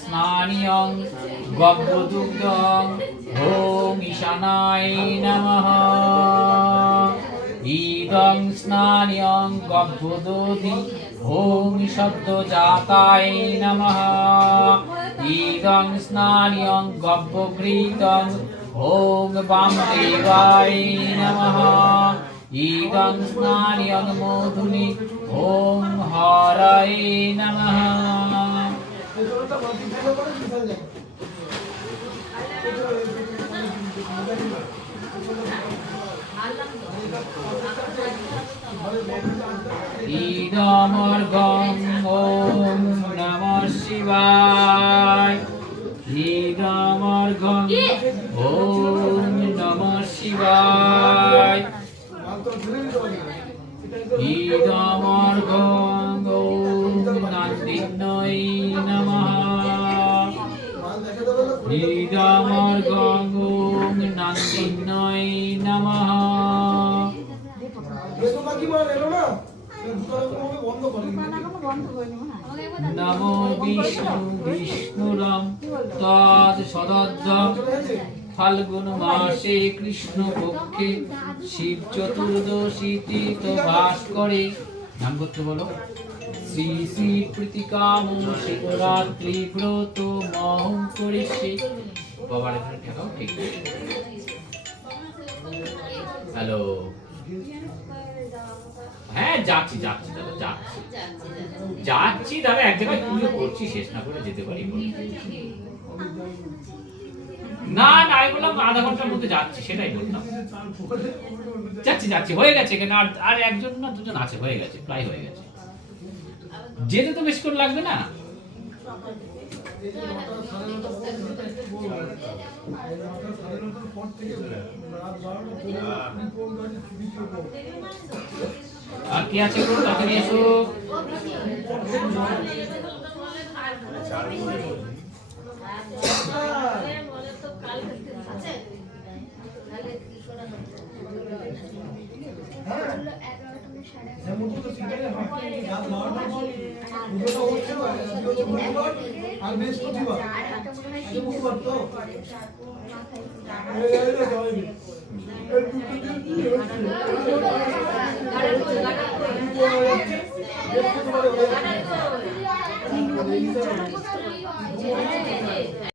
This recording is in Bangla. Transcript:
স্নানিয়ং গব্বদুগ্ধং ওম ঈশানায় নমঃ ইদং স্নানিয়ং গব্বদোধি ওম সদ্যোজাতায় নমঃ ইদং স্নানিয়ং গব্বঘৃতং ওম বামদেবায় নমঃ ইদং স্নানিয়ং মধুনি ওম হরায় নমঃ ইদমর্গং ওম নমঃ শিবায় ইদমর্গং ওম নমঃ শিবায় ইদমর্গং ওম নন্দিন্যৈ নমঃ ইদমর্গং ওম নন্দিন্যৈ নমঃ নমো বিষ্ণু বিষ্ণুরম তদ সদদ্যম ফাল্গুন মাসে কৃষ্ণ পক্ষে শিব চতুর্দশী তো বাস করে। নাম করতে বলো। শ্রী শ্রী প্রীতিকাম শিবরাত্রি ব্রত মহং করিষ্যে। বাবার এখানে ঠেকাও ঠিক। হ্যালো, হ্যাঁ যাচ্ছি যাচ্ছি দাদা যাচ্ছি যাচ্ছি দাদা, এক জায়গায় পুজো করছি, শেষ না করে যেতে পারি? না না, আমি বললাম আধা ঘন্টার মধ্যে যাচ্ছি, সেটাই বললাম। যাচ্ছি যাচ্ছি, হয়ে গেছে এখানে আর একজন না দুজন আছে, হয়ে গেছে, প্রায় হয়ে গেছে। যেতে তো বেশি করে লাগবে না। আর কি আছে গো, তাড়াতাড়ি এসো।